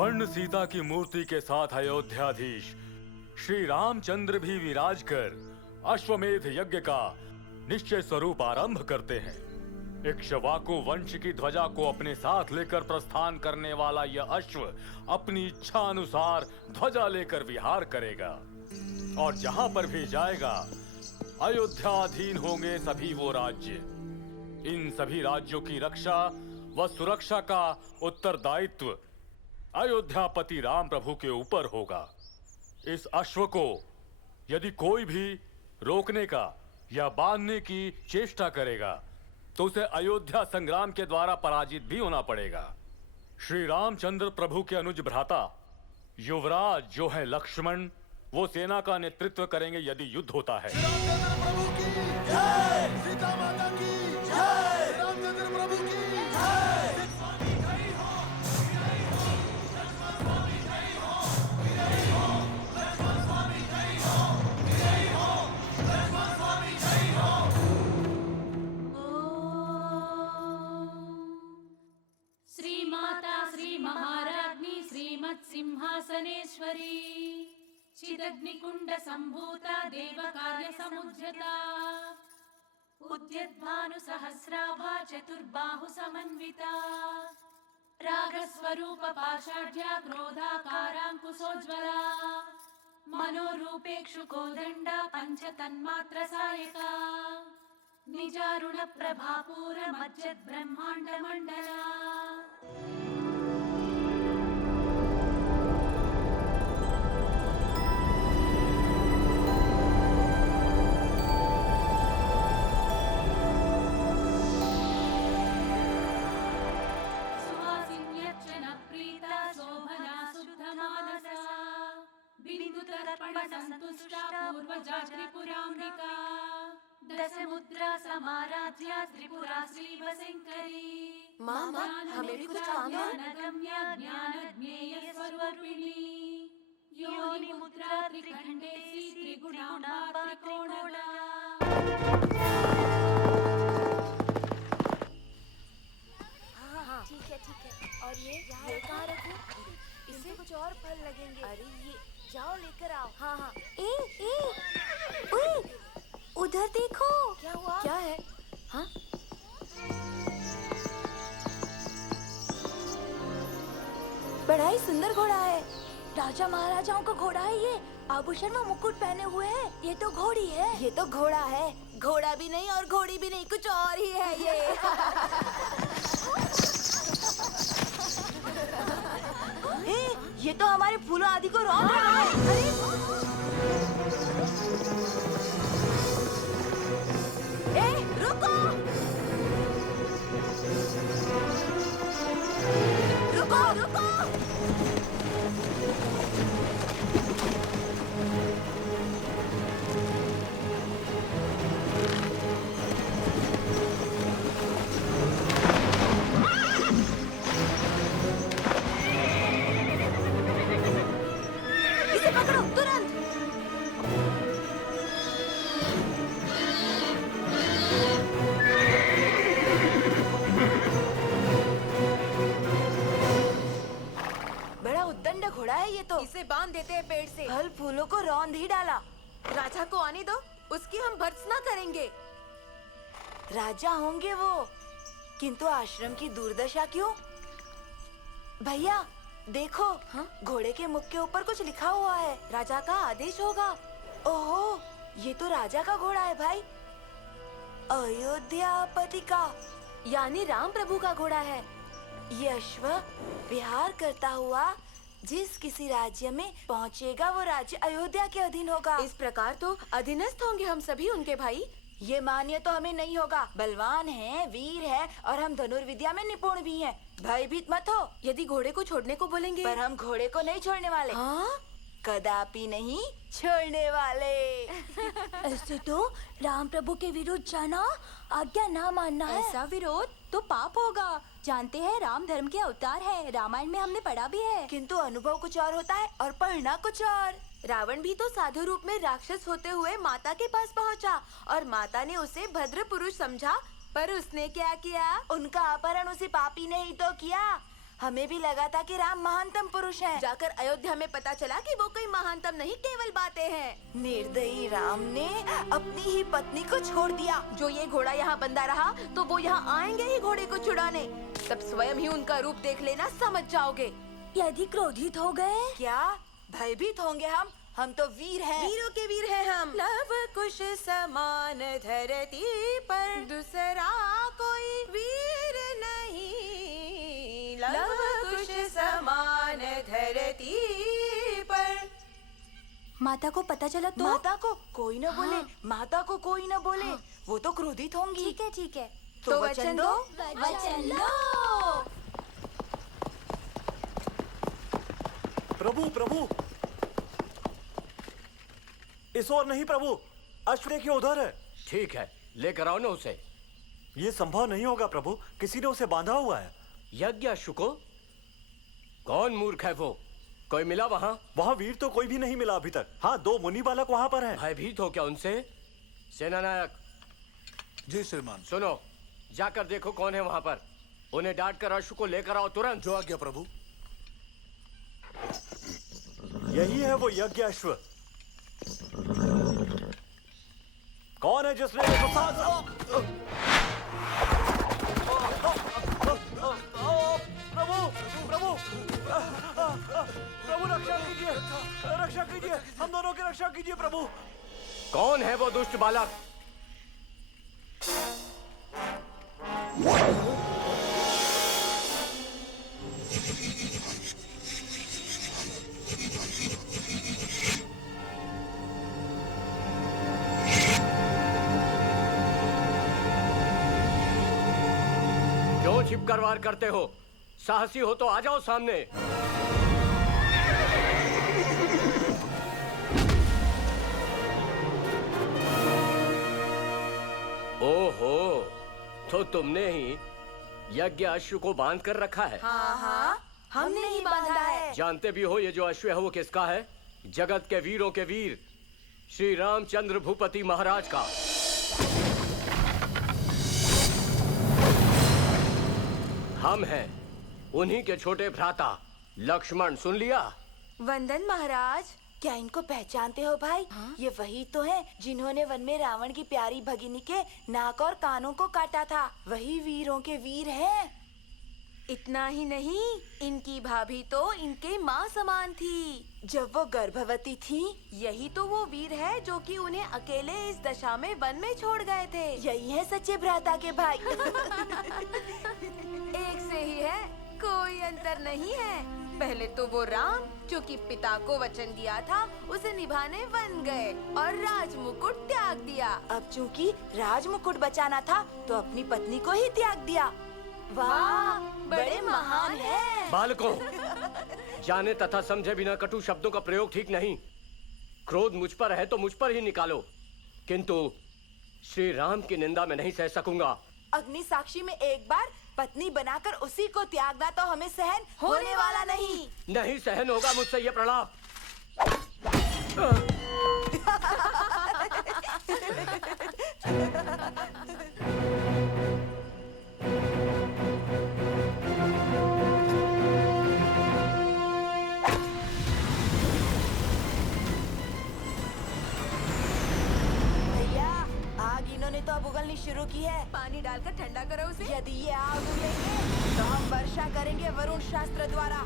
स्वर्ण सीता की मूर्ति के साथ अयोध्याधीश श्री रामचंद्र भी विराज कर अश्वमेध यज्ञ का निश्चय स्वरूप आरंभ करते हैं। इक्ष्वाकु वंश की ध्वजा को अपने साथ लेकर प्रस्थान करने वाला यह अश्व अपनी इच्छा अनुसार ध्वजा लेकर विहार करेगा और जहां पर भी जाएगा अयोध्याधीन होंगे सभी वो राज्य। इन सभी राज्यों की रक्षा व सुरक्षा का उत्तरदायित्व अयोध्यापति राम प्रभु के ऊपर होगा। इस अश्व को यदि कोई भी रोकने का या बांधने की चेष्टा करेगा तो उसे अयोध्या संग्राम के द्वारा पराजित भी होना पड़ेगा। श्री रामचंद्र प्रभु के अनुज भ्राता युवराज जो है लक्ष्मण, वो सेना का नेतृत्व करेंगे यदि युद्ध होता है। रामचंद्र प्रभु की जय, सीता माता की जय, रामचंद्र प्रभु की जय। श्री माता श्री महाराज्ञी श्रीमत् सिंहासनेश्वरी चिदग्निकुंड संभूता देव कार्य समुज्झता उद्यद्भानु सहस्राभा चतुर्बाहु समन्विता रागस्वरूप पाषाढ्या क्रोधाकारांकुशोज्ज्वला मनोरूपेक्षु कोदंडा पंच तन्मात्र सायका निजारुण प्रभापूर मज्जद ब्रह्मांड मंडला। सुवासिन्यर्चन प्रीता शोभना शुद्ध मानसा बिंदुतर्पण संतुष्टा पूर्वजा त्रिपुराम्बिका दस मुद्रा समाराध्या त्रिपुरा श्रीवशंकरी। मामा, हमें भी कुछ काम है। ज्ञानगम्या ज्ञानज्ञेय स्वरूपिणी योनि मुद्रा त्रिखंडेसी त्रिगुणाम्बा त्रिकोणगा। हाँ, ठीक है। और ये कहाँ रखूं? इससे कुछ और फल लगेंगे। अरे ये जाओ लेकर आओ। हाँ। ओए, उधर देखो। क्या हुआ? क्या है? हाँ? बड़ा ही सुंदर घोड़ा है। राजा महाराजाओं का घोड़ा है ये। आभूषण में मुकुट पहने हुए है। ये तो घोड़ी है। ये तो घोड़ा है। घोड़ा भी नहीं और घोड़ी भी नहीं, कुछ और ही है ये। ये तो हमारे फूलों आदि को रौंद रहा है। अरे रुको। इसे पकड़ो तुरंत। बड़ा उद्दंड घोड़ा है ये तो। इसे बांध देते हैं पेड़ से। फल फूलों को रौंद ही डाला। राजा को आने दो, उसकी हम भर्त्सना करेंगे। राजा होंगे वो, किंतु आश्रम की दुर्दशा क्यों? भैया देखो। हाँ? घोड़े के मुख के ऊपर कुछ लिखा हुआ है। राजा का आदेश होगा। ओहो, ये तो राजा का घोड़ा है भाई। अयोध्यापति का, यानी राम प्रभु का घोड़ा है। ये अश्व विहार करता हुआ जिस किसी राज्य में पहुंचेगा वो राज्य अयोध्या के अधीन होगा। इस प्रकार तो अधीनस्थ होंगे हम सभी उनके भाई। ये मान्य तो हमें नहीं होगा। बलवान है, वीर है और हम धनुर्विद्या में निपुण भी हैं। भयभीत मत हो। यदि घोड़े को छोड़ने को बोलेंगे? पर हम घोड़े को नहीं छोड़ने वाले। हाँ? कदापि नहीं छोड़ने वाले। ऐसे तो राम प्रभु के विरुद्ध जाना, आज्ञा ना मानना है। ऐसा विरोध तो पाप होगा। जानते हैं राम धर्म के अवतार है, रामायण में हमने पढ़ा भी है। किंतु अनुभव कुछ और होता है और पढ़ना कुछ और। रावण भी तो साधु रूप में राक्षस होते हुए माता के पास पहुंचा और माता ने उसे भद्र पुरुष समझा, पर उसने क्या किया? उनका अपहरण उसी पापी ने ही तो किया। हमें भी लगा था कि राम महानतम पुरुष हैं। जाकर अयोध्या में पता चला कि वो कोई महानतम नहीं, केवल बातें हैं। निर्दयी राम ने अपनी ही पत्नी को छोड़ दिया। जो ये घोड़ा यहाँ बंधा रहा तो वो यहाँ आएंगे ही घोड़े को छुड़ाने। तब स्वयं ही उनका रूप देख लेना, समझ जाओगे। यदि क्रोधित हो गए? क्या भयभीत होंगे हम तो वीर हैं। वीरों के वीर हैं हम। लव कुश समान धरती पर दूसरा कोई वीर नहीं। लव कुश समान धरती पर। माता को पता चला तो? माता को कोई न बोले, माता को कोई न बोले, वो तो क्रोधित होंगी। ठीक है ठीक है। तो वचन दो। वचन लो। प्रभु प्रभु, इस ओर नहीं प्रभु, अश्व देखिए उधर है। ठीक है, लेकर आओ ना उसे। ये संभव नहीं होगा प्रभु, किसी ने उसे बांधा हुआ है। यज्ञ अश्व को? कौन मूर्ख है वो? कोई मिला वहाँ? वहाँ वीर तो कोई भी नहीं मिला अभी तक। हाँ, 2 मुनि बालक वहाँ पर हैं। भयभीत हो क्या उनसे? सेनानायक जी श्रीमान। सुनो, जाकर देखो कौन है वहाँ पर। उन्हें डांट कर अश्व को लेकर आओ तुरंत। जो आज्ञा प्रभु। यही है वो यज्ञ अश्व। कौन है जिसने प्रभु प्रभु प्रभु, रक्षा कीजिए, रक्षा कीजिए, हम दोनों की रक्षा कीजिए प्रभु। कौन है वो दुष्ट बालक? क्यों छिपकर वार करते हो? साहसी हो तो आ जाओ सामने। ओहो, तो तुमने ही यज्ञ अश्व को बांध कर रखा है। हाँ, हमने ही बांधा है। जानते भी हो ये जो अश्व है वो किसका है? जगत के वीरों के वीर श्री रामचंद्र भूपति महाराज का। हम हैं उन्हीं के छोटे भ्राता लक्ष्मण। सुन लिया? वंदन महाराज। क्या इनको पहचानते हो भाई? ये वही तो हैं जिन्होंने वन में रावण की प्यारी भगिनी के नाक और कानों को काटा था। वही वीरों के वीर हैं। इतना ही नहीं, इनकी भाभी तो इनके माँ समान थी जब वो गर्भवती थी। यही तो वो वीर है जो कि उन्हें अकेले इस दशा में वन में छोड़ गए थे। यही है सच्चे भ्राता के भाई। एक से ही है, कोई अंतर नहीं है। पहले तो वो राम जो कि पिता को वचन दिया था उसे निभाने वन गए और राज मुकुट त्याग दिया। अब चूंकि राज मुकुट बचाना था तो अपनी पत्नी को ही त्याग दिया। वाह, बड़े महान हैं। बालकों, जाने तथा समझे बिना कटु शब्दों का प्रयोग ठीक नहीं। क्रोध मुझ पर है तो मुझ पर ही निकालो, किंतु श्री राम की निंदा में नहीं सह सकूंगा। अग्नि साक्षी में एक बार पत्नी बनाकर उसी को त्यागना तो हमें सहन होने वाला नहीं। नहीं सहन होगा मुझसे ये प्रलाप। भैया, आग इन्होंने तो अब उगलनी शुरू की है। पानी डालकर ठंडा करो उसे। यदि ये आग उगलेंगे तो हम वर्षा करेंगे वरुण शास्त्र द्वारा।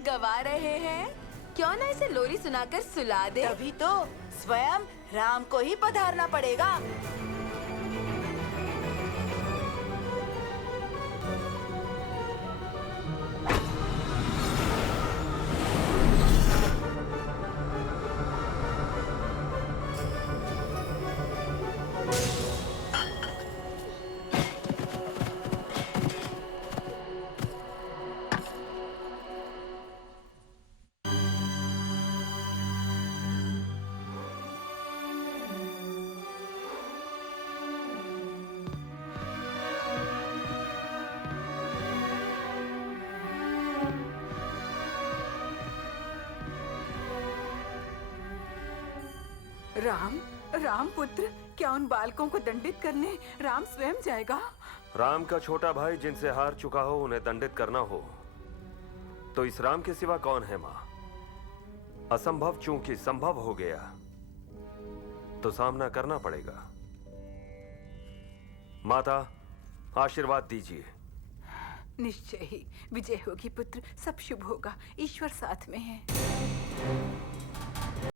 गवा रहे हैं, क्यों ना इसे लोरी सुनाकर सुला दे। तभी तो स्वयं राम को ही पधारना पड़ेगा। राम पुत्र, क्या उन बालकों को दंडित करने राम स्वयं जाएगा? राम का छोटा भाई जिनसे हार चुका हो उन्हें दंडित करना हो तो इस राम के सिवा कौन है मां? असंभव चूंकि संभव हो गया तो सामना करना पड़ेगा। माता आशीर्वाद दीजिए। निश्चय ही विजय होगी पुत्र, सब शुभ होगा, ईश्वर साथ में है।